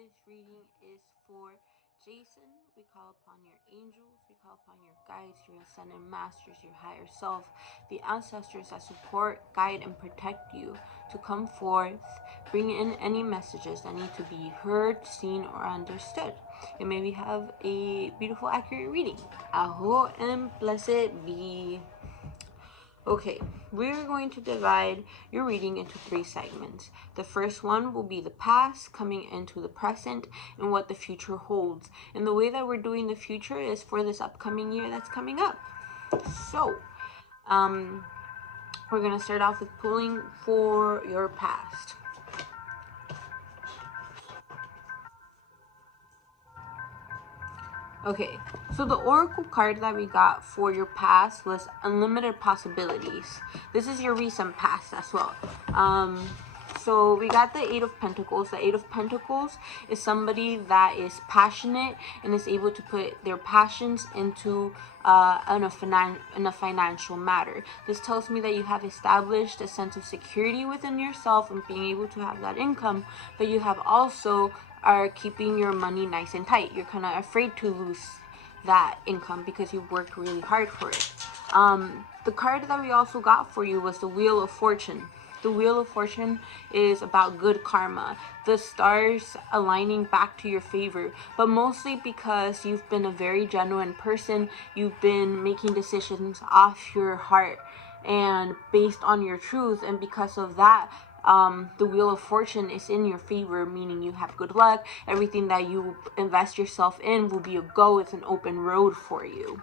This reading is for Jason. We call upon your angels, we call upon your guides, your ascended masters, your higher self, the ancestors that support, guide, and protect you to come forth, bring in any messages that need to be heard, seen, or understood. And may we have a beautiful, accurate reading. Aho and blessed be. Okay, we're going to divide your reading into 3 segments. The first one will be the past coming into the present and what the future holds. And the way that we're doing the future is for this upcoming year that's coming up. So, we're going to start off with pulling for your past. Okay, so the oracle card that we got for your past was unlimited possibilities. This is your recent past as well. So we got the 8 of Pentacles. The 8 of Pentacles is somebody that is passionate and is able to put their passions into in a financial matter. This tells me that you have established a sense of security within yourself and being able to have that income, but you have also are keeping your money nice and tight. You're kind of afraid to lose that income because you worked really hard for it. The card that we also got for you was the Wheel of Fortune. The Wheel of Fortune is about good karma, the stars aligning back to your favor, but mostly because you've been a very genuine person. You've been making decisions off your heart and based on your truth, and because of that, the Wheel of Fortune is in your favor, meaning you have good luck. Everything that you invest yourself in will be a go. It's an open road for you.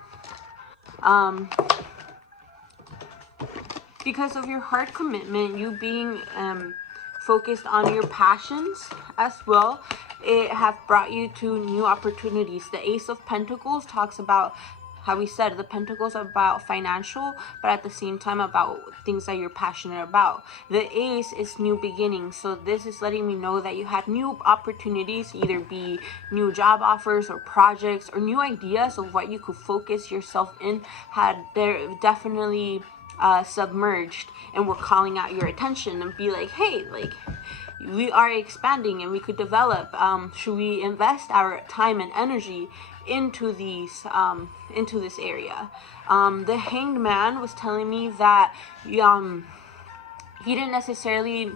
Because of your heart commitment, you being focused on your passions as well, it have brought you to new opportunities. The Ace of Pentacles talks about how we said the Pentacles are about financial, but at the same time about things that you're passionate about. The Ace is new beginnings, so this is letting me know that you had new opportunities, either be new job offers or projects or new ideas of what you could focus yourself in. They're definitely submerged and we're calling out your attention and be like, hey, like, we are expanding and we could develop. Should we invest our time and energy into these into this area? The Hanged Man was telling me that he didn't necessarily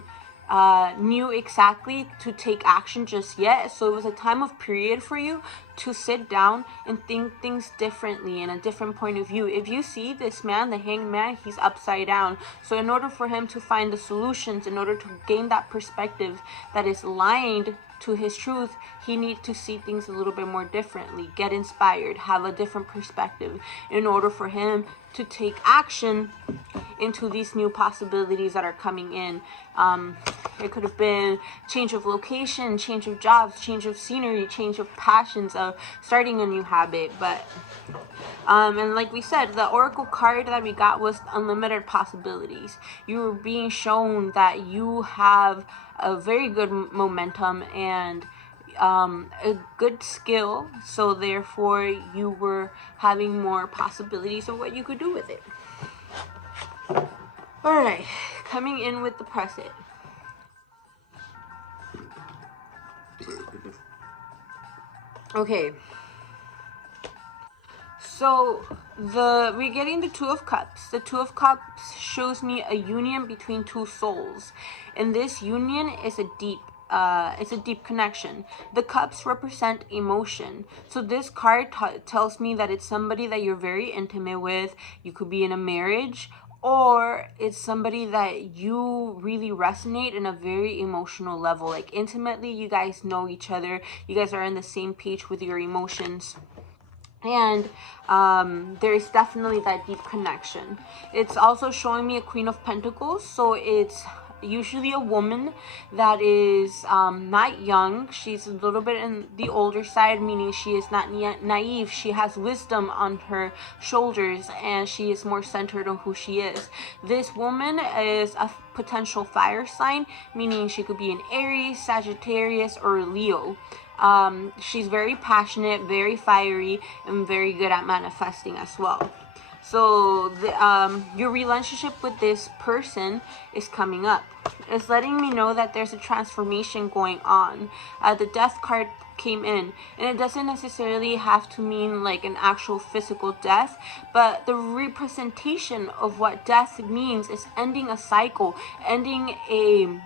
knew exactly to take action just yet, so it was a time of period for you to sit down and think things differently in a different point of view. If you see this man, the Hanged Man, he's upside down, so in order for him to find the solutions, in order to gain that perspective that is aligned to his truth, he needs to see things a little bit more differently, get inspired, have a different perspective in order for him to take action into these new possibilities that are coming in. It could have been change of location, change of jobs, change of scenery, change of passions, of starting a new habit. But and like we said, the oracle card that we got was unlimited possibilities. You were being shown that you have a very good momentum and a good skill, so therefore you were having more possibilities of what you could do with it. Alright, coming in with the present. Okay, so we're getting the Two of Cups. The Two of Cups shows me a union between two souls, and this union is a deep connection. The cups represent emotion, so this card tells me that it's somebody that you're very intimate with. You could be in a marriage, or it's somebody that you really resonate in a very emotional level. Like intimately, you guys know each other, you guys are on the same page with your emotions, and there's definitely that deep connection. It's also showing me a Queen of Pentacles, so it's usually a woman that is not young. She's a little bit in the older side, meaning she is not naive. She has wisdom on her shoulders and she is more centered on who she is. This woman is a potential fire sign, meaning she could be an Aries, Sagittarius, or Leo. She's very passionate, very fiery, and very good at manifesting as well. So your relationship with this person is coming up. It's letting me know that there's a transformation going on. The death card came in, and it doesn't necessarily have to mean like an actual physical death, but the representation of what death means is ending a cycle, ending a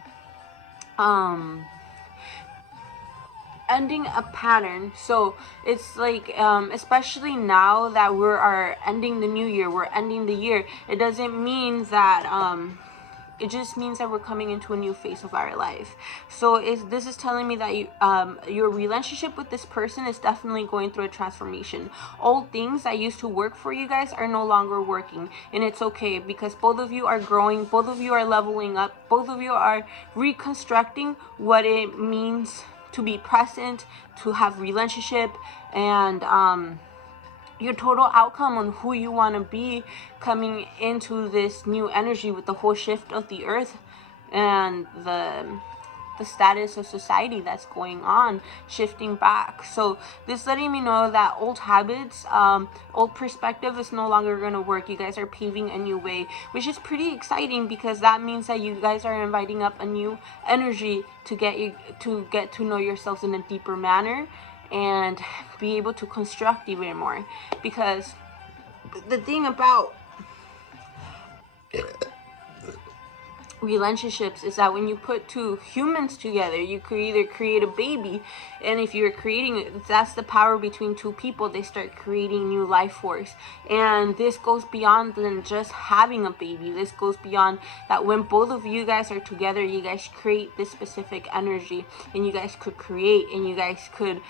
pattern. So it's like especially now that we are ending the new year, we're ending the year, it doesn't mean that it just means that we're coming into a new phase of our life. So this is telling me that your relationship with this person is definitely going through a transformation. Old things that used to work for you guys are no longer working, and it's okay, because both of you are growing, both of you are leveling up, both of you are reconstructing what it means to be present, to have relationship, and your total outcome on who you want to be coming into this new energy with the whole shift of the earth and the status of society that's going on, shifting back. So this letting me know that old habits, old perspective is no longer going to work. You guys are paving a new way, which is pretty exciting, because that means that you guys are inviting up a new energy to get to know yourselves in a deeper manner and be able to construct even more. Because the thing about relationships is that when you put two humans together, you could either create a baby, and if you're creating, that's the power between two people, they start creating new life force. And this goes beyond than just having a baby. This goes beyond that. When both of you guys are together, you guys create this specific energy, and you guys could create, and you guys could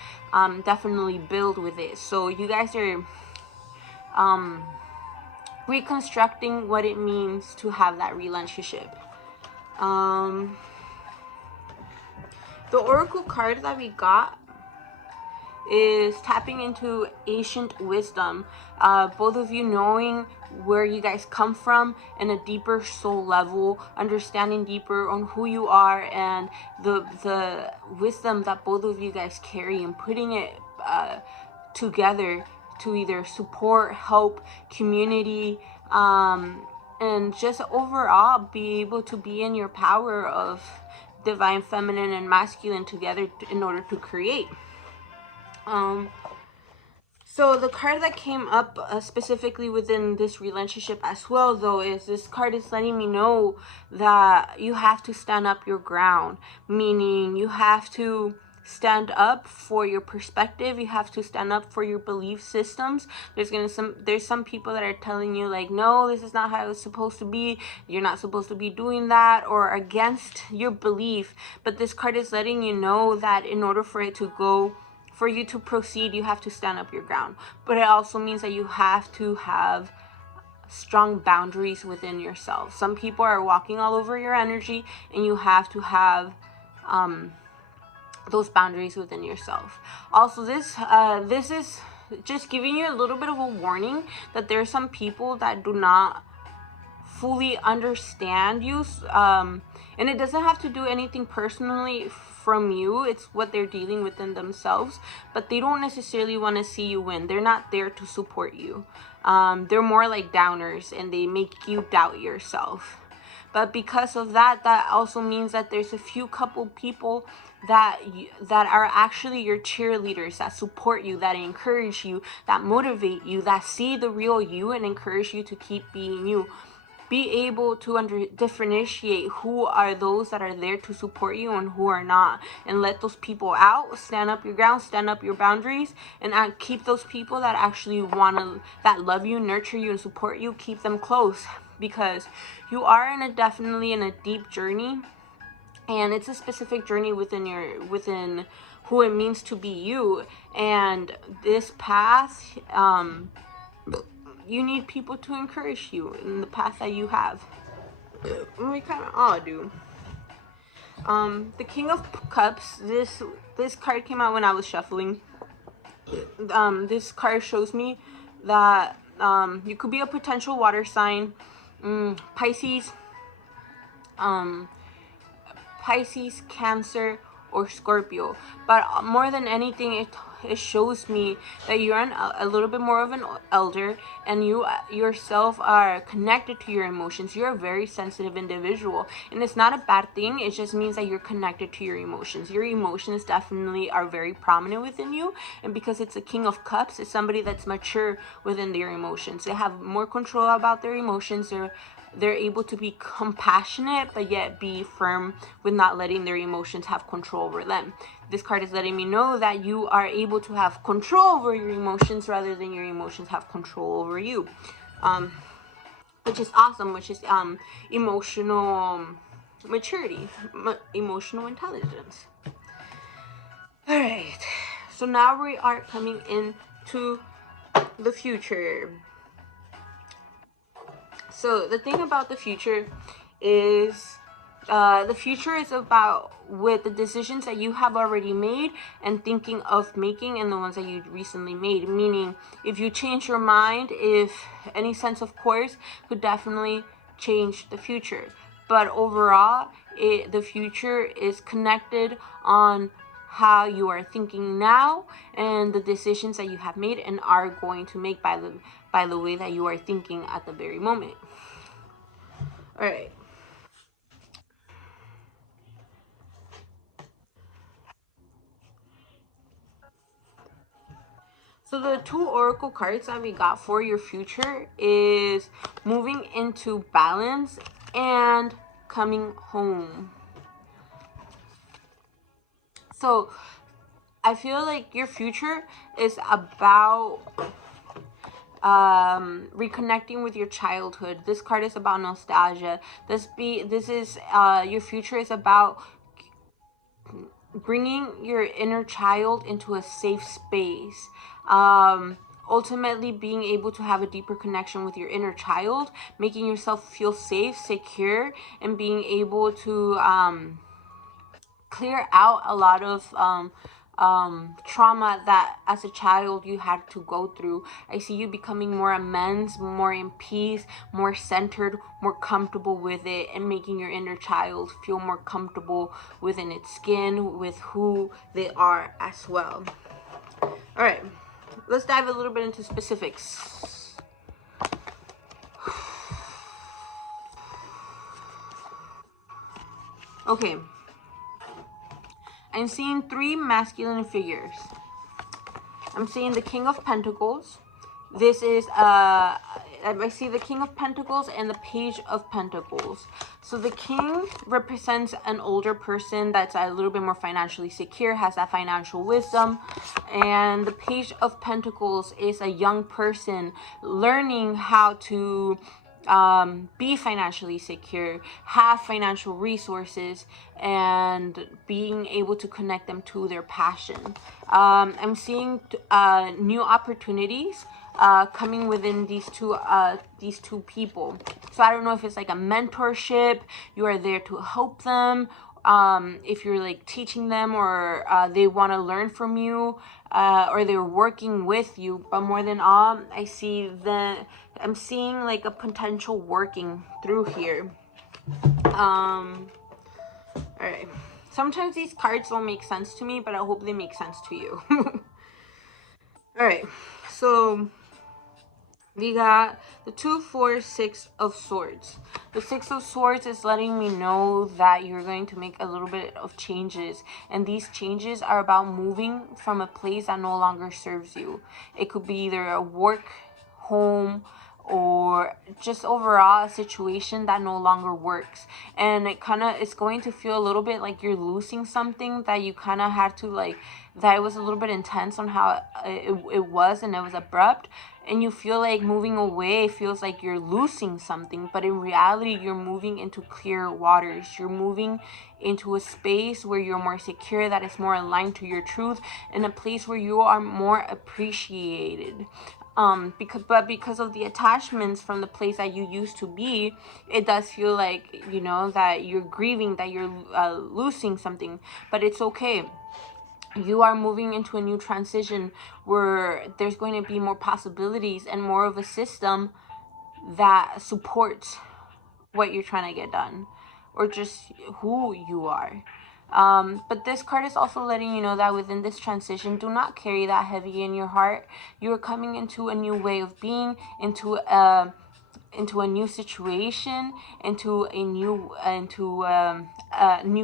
definitely build with it. So you guys are reconstructing what it means to have that relationship. The oracle card that we got is tapping into ancient wisdom. Both of you knowing where you guys come from in a deeper soul level, understanding deeper on who you are and the wisdom that both of you guys carry, and putting it together to either support, help, community, and just overall be able to be in your power of divine feminine and masculine together in order to create. So the card that came up specifically within this relationship as well, though, is this card is letting me know that you have to stand up your ground, meaning you have to stand up for your perspective, you have to stand up for your belief systems. There's some people that are telling you like, no, this is not how it's supposed to be, you're not supposed to be doing that, or against your belief. But this card is letting you know that in order for it to go, for you to proceed, you have to stand up your ground. But it also means that you have to have strong boundaries within yourself. Some people are walking all over your energy, and you have to have those boundaries within yourself. Also, this is just giving you a little bit of a warning that there are some people that do not fully understand you, and it doesn't have to do anything personally from you, it's what they're dealing with in themselves, but they don't necessarily want to see you win. They're not there to support you. They're more like downers, and they make you doubt yourself. But because of that, that also means that there's a few couple people that are actually your cheerleaders, that support you, that encourage you, that motivate you, that see the real you and encourage you to keep being you. Be able to differentiate who are those that are there to support you and who are not, and let those people out. Stand up your ground, stand up your boundaries, and keep those people that actually that love you, nurture you, and support you, keep them close, because you are definitely in a deep journey, and it's a specific journey within who it means to be you. And this path, you need people to encourage you in the path that you have. We kind of all do. The King of Cups, this card came out when I was shuffling. This card shows me that you could be a potential water sign, Pisces, Cancer, or Scorpio. But more than anything, it shows me that you're a little bit more of an elder, and you yourself are connected to your emotions. You're a very sensitive individual, and it's not a bad thing. It just means that you're connected to your emotions. Your emotions definitely are very prominent within you, and because it's a King of Cups, it's somebody that's mature within their emotions. They have more control about their emotions. They're able to be compassionate, but yet be firm with not letting their emotions have control over them. This card is letting me know that you are able to have control over your emotions rather than your emotions have control over you, which is awesome, which is emotional maturity, emotional intelligence. All right, so now we are coming into the future. So the thing about the future is the future is about with the decisions that you have already made and thinking of making, and the ones that you recently made. Meaning, if you change your mind, if any sense of course could definitely change the future. But overall, the future is connected on how you are thinking now and the decisions that you have made and are going to make by the way that you are thinking at the very moment. All right. So the two oracle cards that we got for your future is moving into balance and coming home. So I feel like your future is about reconnecting with your childhood. This card is about nostalgia. This is your future is about bringing your inner child into a safe space. Ultimately being able to have a deeper connection with your inner child, making yourself feel safe, secure, and being able to clear out a lot of trauma that as a child you had to go through. I see you becoming more amends, more in peace, more centered, more comfortable with it, and making your inner child feel more comfortable within its skin, with who they are as well. All right, let's dive a little bit into specifics. Okay, I'm seeing three masculine figures. I'm seeing the King of Pentacles. This is I see the King of Pentacles and the Page of Pentacles. So the King represents an older person that's a little bit more financially secure, has that financial wisdom. And the Page of Pentacles is a young person learning how to be financially secure, have financial resources, and being able to connect them to their passion. I'm seeing new opportunities coming within these two people. So I don't know if it's like a mentorship, you are there to help them, if you're like teaching them, or they want to learn from you, or they're working with you. But more than all, I'm seeing like a potential working through here. All right, sometimes these cards don't make sense to me, but I hope they make sense to you. All right, so we got the 2, 4, 6 of Swords. The 6 of Swords is letting me know that you're going to make a little bit of changes. And these changes are about moving from a place that no longer serves you. It could be either a work, home, or just overall a situation that no longer works. And it's going to feel a little bit like you're losing something that you kind of had to that it was a little bit intense on how it was, and it was abrupt. And you feel like moving away feels like you're losing something, but in reality, you're moving into clear waters. You're moving into a space where you're more secure, that is more aligned to your truth, and a place where you are more appreciated. Because of the attachments from the place that you used to be, it does feel like, that you're grieving, that you're losing something, but it's okay. You are moving into a new transition where there's going to be more possibilities and more of a system that supports what you're trying to get done, or just who you are. But this card is also letting you know that within this transition, do not carry that heavy in your heart. You are coming into a new way of being, into a new situation, into a new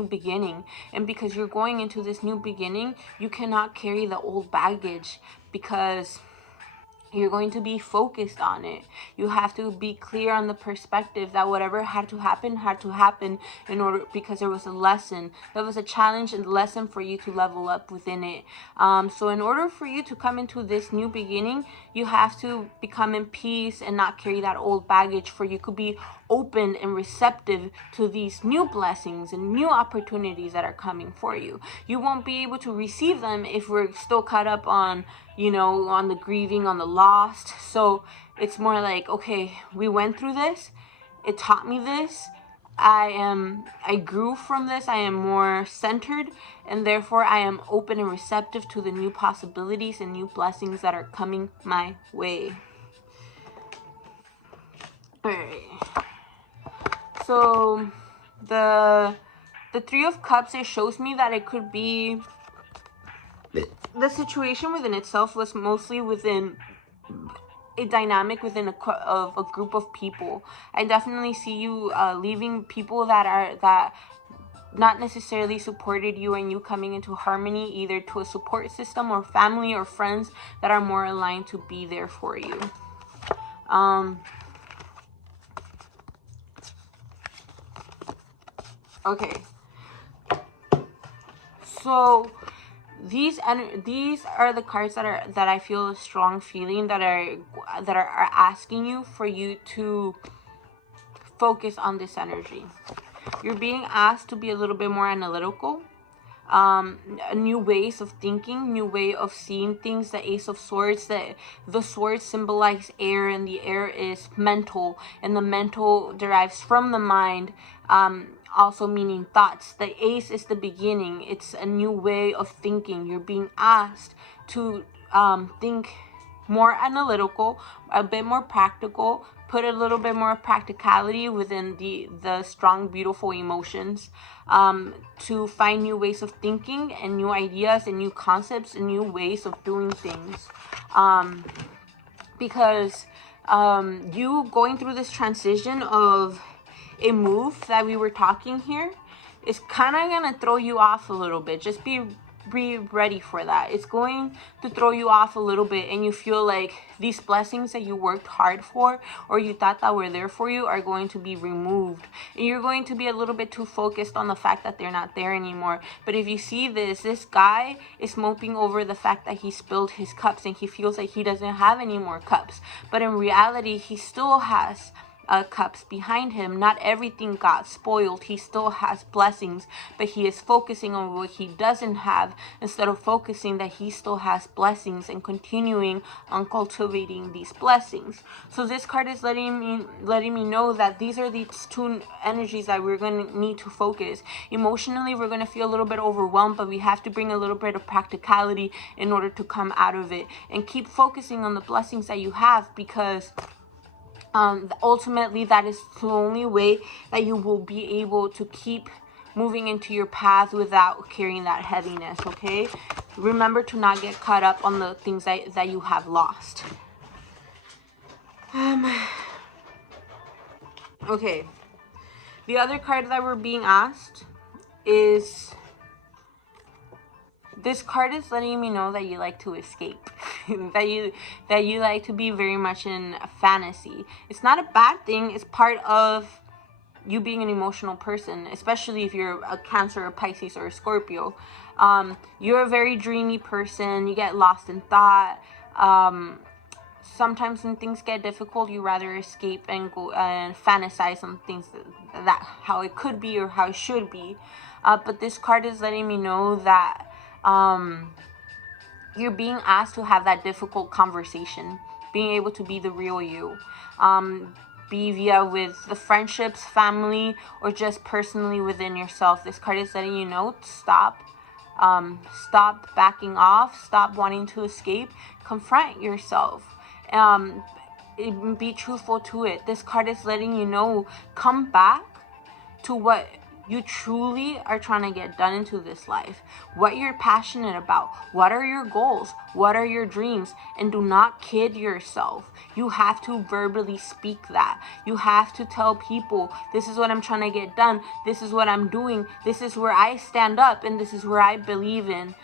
beginning. And because you're going into this new beginning, you cannot carry the old baggage, because you're going to be focused on it. You have to be clear on the perspective that whatever had to happen in order, because there was a lesson, there was a challenge and lesson for you to level up within it. So in order for you to come into this new beginning, you have to become in peace and not carry that old baggage, for you could be open and receptive to these new blessings and new opportunities that are coming for you. You won't be able to receive them if we're still caught up on, on the grieving, on the lost. So it's more like, okay, we went through this, it taught me this, I grew from this, I am more centered, and therefore I am open and receptive to the new possibilities and new blessings that are coming my way. Alright, so the Three of Cups, it shows me that it could be, the situation within itself was mostly within a dynamic within a group of people. I definitely see you leaving people that not necessarily supported you, and you coming into harmony, either to a support system or family or friends that are more aligned to be there for you. Okay, so these are the cards that I feel a strong feeling that are asking you for you to focus on this energy. You're being asked to be a little bit more analytical, new ways of thinking, new way of seeing things. The Ace of Swords, the swords symbolize air, and the air is mental, and the mental derives from the mind, also meaning thoughts. The Ace is the beginning. It's a new way of thinking. You're being asked to think more analytical, a bit more practical, put a little bit more practicality within the strong, beautiful emotions, to find new ways of thinking and new ideas and new concepts and new ways of doing things. Because you going through this transition of a move that we were talking here is kind of going to throw you off a little bit. Just be ready for that. It's going to throw you off a little bit, and you feel like these blessings that you worked hard for, or you thought that were there for you, are going to be removed, and you're going to be a little bit too focused on the fact that they're not there anymore. But if you see this guy is moping over the fact that he spilled his cups, and he feels like he doesn't have any more cups, but in reality he still has cups behind him. Not everything got spoiled. He still has blessings, but he is focusing on what he doesn't have, instead of focusing that he still has blessings and continuing on cultivating these blessings. So this card is letting me know that these are these two energies that we're going to need to focus. Emotionally, we're going to feel a little bit overwhelmed, but we have to bring a little bit of practicality in order to come out of it, and keep focusing on the blessings that you have, because ultimately that is the only way that you will be able to keep moving into your path without carrying that heaviness. Okay, remember to not get caught up on the things that you have lost. Okay, the other card that we're being asked is, this card is letting me know that you like to escape, that you like to be very much in a fantasy. It's not a bad thing. It's part of you being an emotional person, especially if you're a Cancer, a Pisces, or a Scorpio. You're a very dreamy person. You get lost in thought. Sometimes when things get difficult, you rather escape and go and fantasize on things that how it could be or how it should be. But this card is letting me know that you're being asked to have that difficult conversation, being able to be the real you, be via with the friendships, family, or just personally within yourself. This card is letting you know, stop backing off, stop wanting to escape, confront yourself, be truthful to it. This card is letting you know, come back to what you truly are trying to get done into this life, what you're passionate about, what are your goals, what are your dreams, and do not kid yourself. You have to verbally speak that. You have to tell people, this is what I'm trying to get done, this is what I'm doing, this is where I stand up, and this is where I believe in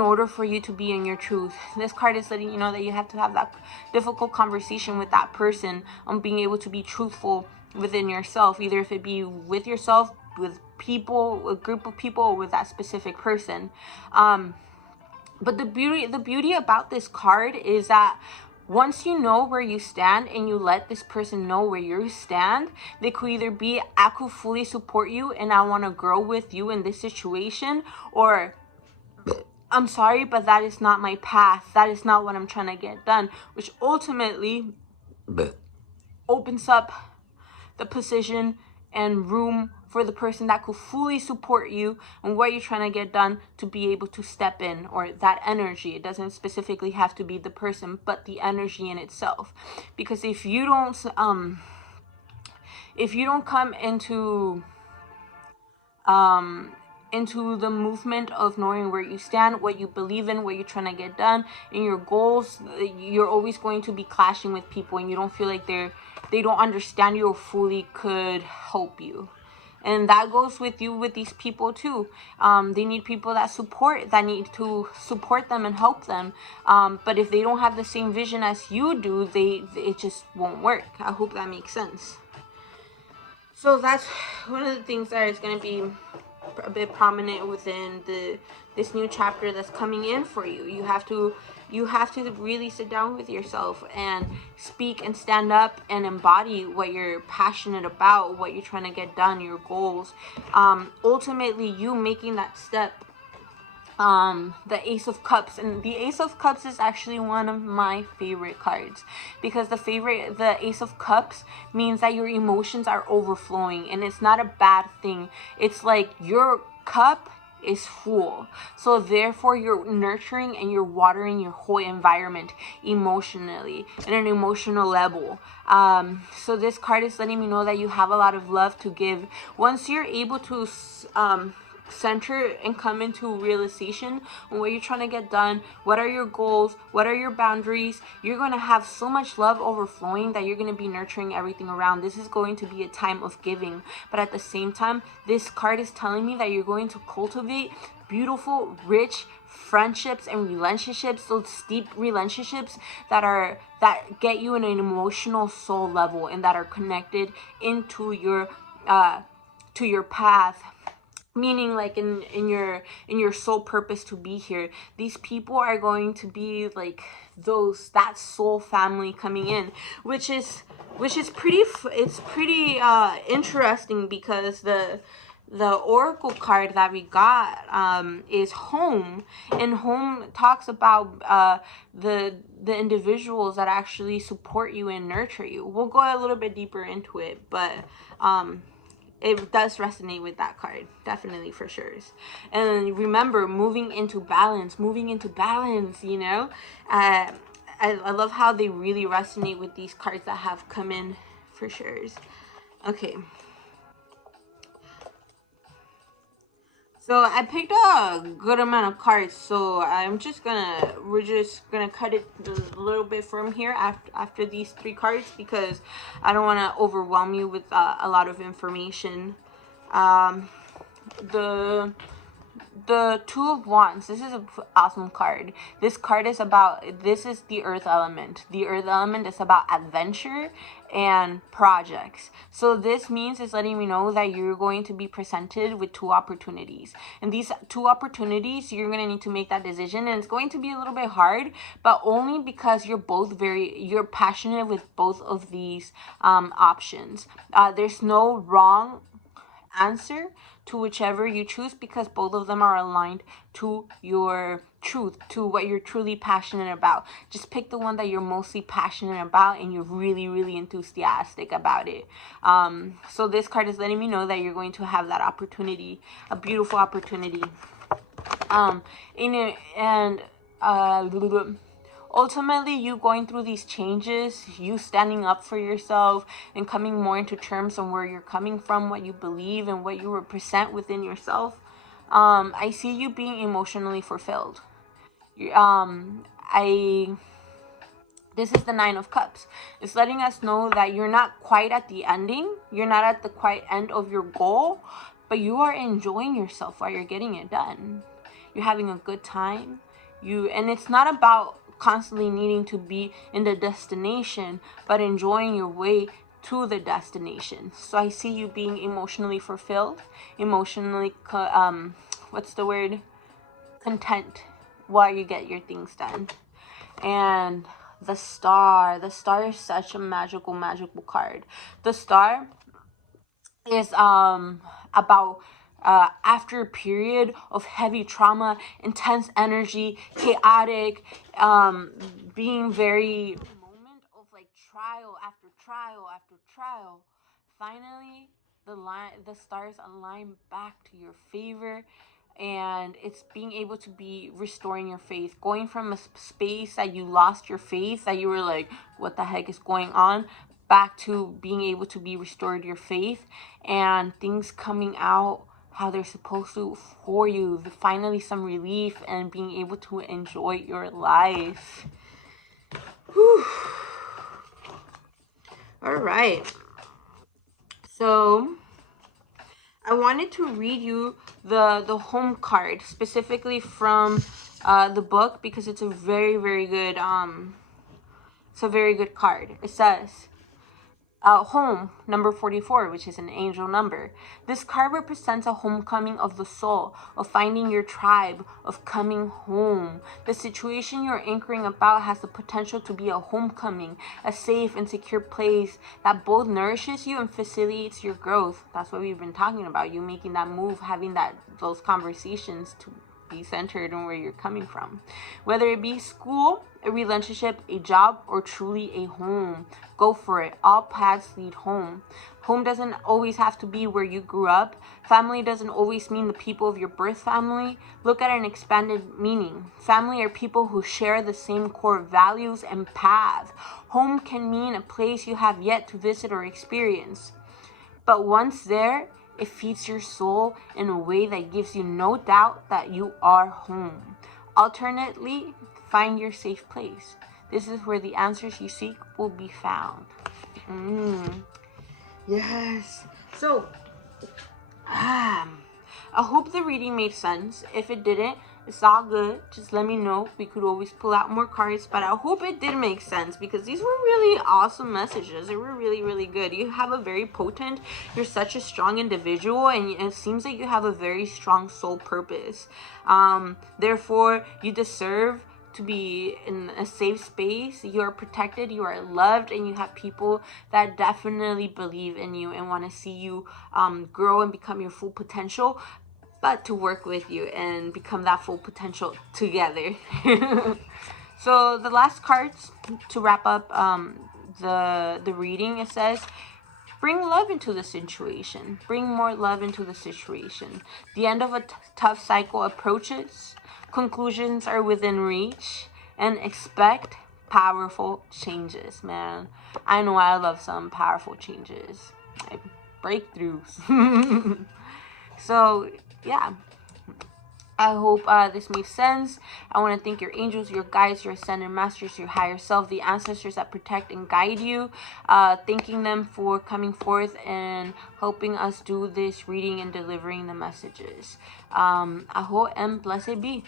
order for you to be in your truth. This card is letting you know that you have to have that difficult conversation with that person on being able to be truthful within yourself, either if it be with yourself, with people, a group of people, or with that specific person. But the beauty about this card is that once you know where you stand and you let this person know where you stand, they could either be, I could fully support you and I want to grow with you in this situation, or I'm sorry, but that is not my path. That is not what I'm trying to get done, which ultimately opens up the position and room for the person that could fully support you and what you're trying to get done to be able to step in, or that energy. It doesn't specifically have to be the person, but the energy in itself. Because if you don't come into the movement of knowing where you stand, what you believe in, what you're trying to get done, and your goals, you're always going to be clashing with people, and you don't feel like they don't understand you or fully could help you. And that goes with you with these people too. They need people that need to support them and help them. But if they don't have the same vision as you do, it just won't work. I hope that makes sense. So that's one of the things that is going to be a bit prominent within this new chapter that's coming in for you. You have to really sit down with yourself and speak and stand up and embody what you're passionate about, what you're trying to get done, your goals. Ultimately, you making that step. The Ace of Cups, and the Ace of Cups is actually one of my favorite cards, because the Ace of Cups means that your emotions are overflowing, and it's not a bad thing. It's like your cup is full, so therefore you're nurturing and you're watering your whole environment emotionally, at an emotional level. So this card is letting me know that you have a lot of love to give. Once you're able to center and come into realization on what you're trying to get done, what are your goals, what are your boundaries, you're going to have so much love overflowing that you're going to be nurturing everything around. This is going to be a time of giving, but at the same time, this card is telling me that you're going to cultivate beautiful, rich friendships and relationships, those deep relationships that get you in an emotional soul level and that are connected into your to your path, meaning like in your sole purpose to be here. These people are going to be like that soul family coming in, which is pretty interesting, because the oracle card that we got is home, and home talks about the individuals that actually support you and nurture you. We'll go a little bit deeper into it, but it does resonate with that card, definitely, for sure. And remember, moving into balance, you know. I love how they really resonate with these cards that have come in, for sure. Okay. So I picked a good amount of cards, so we're just gonna cut it a little bit from here after these 3 cards, because I don't want to overwhelm you with a lot of information. The Two of Wands, this is an awesome card. This is the earth element. The earth element is about adventure and projects. So this means it's letting me know that you're going to be presented with 2 opportunities. And these 2 opportunities, you're going to need to make that decision. And it's going to be a little bit hard, but only because you're passionate with both of these options. There's no wrong answer to whichever you choose, because both of them are aligned to your truth, to what you're truly passionate about. Just pick the one that you're mostly passionate about and you're really, really enthusiastic about it. So this card is letting me know that you're going to have that opportunity, a beautiful opportunity. ultimately, you going through these changes, you standing up for yourself and coming more into terms on where you're coming from, what you believe, and what you represent within yourself. I see you being emotionally fulfilled. I This is the Nine of Cups. It's letting us know that you're not quite at the ending. You're not at the quite end of your goal, but you are enjoying yourself while you're getting it done. You're having a good time. And it's not about constantly needing to be in the destination, but enjoying your way to the destination. So I see you being emotionally fulfilled, emotionally what's the word? Content while you get your things done. And the Star is such a magical card. The Star is about after a period of heavy trauma, intense energy, chaotic, being very moment of like trial after trial after trial, finally the stars align back to your favor, and it's being able to be restoring your faith, going from a space that you lost your faith, that you were like, what the heck is going on, back to being able to be restored your faith, and things coming out how they're supposed to for you, finally some relief and being able to enjoy your life. Whew. All right, so I wanted to read you the home card specifically from the book, because it's a very good it's a very good card. It says home, number 44, which is an angel number. This card represents a homecoming of the soul, of finding your tribe, of coming home. The situation you're anchoring about has the potential to be a homecoming, a safe and secure place that both nourishes you and facilitates your growth. That's what we've been talking about, you making that move, having those conversations to be centered on where you're coming from. Whether it be school, a relationship, a job, or truly a home, go for it. All paths lead home. Home doesn't always have to be where you grew up. Family doesn't always mean the people of your birth family. Look at an expanded meaning. Family are people who share the same core values and path. Home can mean a place you have yet to visit or experience, but once there, it feeds your soul in a way that gives you no doubt that you are home. Alternately, find your safe place. This is where the answers you seek will be found. Yes. So, I hope the reading made sense. If it didn't, it's all good. Just let me know. We could always pull out more cards, but I hope it did make sense, because these were really awesome messages. They were really good. You have a very potent, you're such a strong individual, and it seems like you have a very strong soul purpose. Therefore, you deserve to be in a safe space. You are protected, you are loved, and you have people that definitely believe in you and want to see you grow and become your full potential, but to work with you and become that full potential together. So the last cards to wrap up the reading, it says, bring love into the situation. Bring more love into the situation. The end of a tough cycle approaches. Conclusions are within reach. And expect powerful changes, man. I know I love some powerful changes. Like breakthroughs. So, yeah. I hope this made sense. I want to thank your angels, your guides, your ascended masters, your higher self, the ancestors that protect and guide you. Thanking them for coming forth and helping us do this reading and delivering the messages. Aho and blessed be.